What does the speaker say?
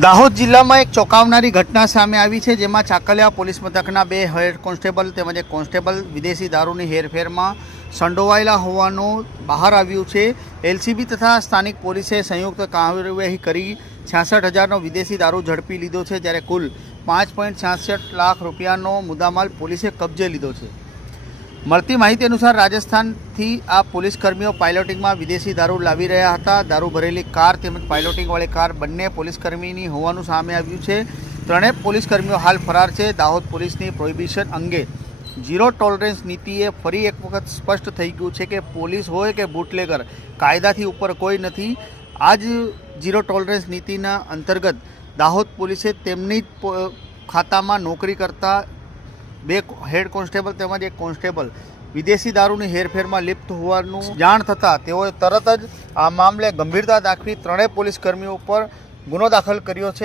દાહોદ જિલ્લામાં એક ચોંકાવનારી ઘટના સામે આવી છે, જેમાં ચાકલિયા પોલીસ મથકના બે હેડ કોન્સ્ટેબલ તેમજ એક કોન્સ્ટેબલ વિદેશી દારૂની હેરફેરમાં સંડોવાયેલા હોવાનું બહાર આવ્યું છે. એલસીબી તથા સ્થાનિક પોલીસે સંયુક્ત કાર્યવાહી કરી છાસઠ હજારનો વિદેશી દારૂ ઝડપી લીધો છે, જ્યારે કુલ પાંચ પોઈન્ટ છાસઠ લાખ રૂપિયાનો મુદ્દામાલ પોલીસે કબજે લીધો છે. મળતી માહિતી અનુસાર રાજસ્થાનથી આ પોલીસ કર્મીઓ પાયલોટિંગમાં વિદેશી દારૂ લાવી રહ્યા હતા. દારૂ ભરેલી કાર તેમજ પાયલોટિંગવાળી કાર બંને પોલીસ કર્મીની હોવાનું સામે આવ્યું છે. ત્રણેય પોલીસ કર્મીઓ હાલ ફરાર છે. દાહોદ પોલીસની પ્રોહિબિશન અંગે ઝીરો ટોલરન્સ નીતિએ ફરી એક વખત સ્પષ્ટ થઈ ગયું છે કે પોલીસ હોય કે બુટલેગર, કાયદાથી ઉપર કોઈ નથી. આ જ ઝીરો ટોલરન્સ નીતિના અંતર્ગત દાહોદ પોલીસે તેમની જ ખાતામાં નોકરી કરતા બે હેડ કોન્સ્ટેબલ તેમજ એક કોન્સ્ટેબલ. વિદેશી દારૂની હેરફેરમાં લિપ્ત હોવાનું જાણ થતાં તેઓએ તરત જ આ મામલે ગંભીરતા દાખવી ત્રણેય પોલીસકર્મીઓ પર ગુનો દાખલ કર્યો છે.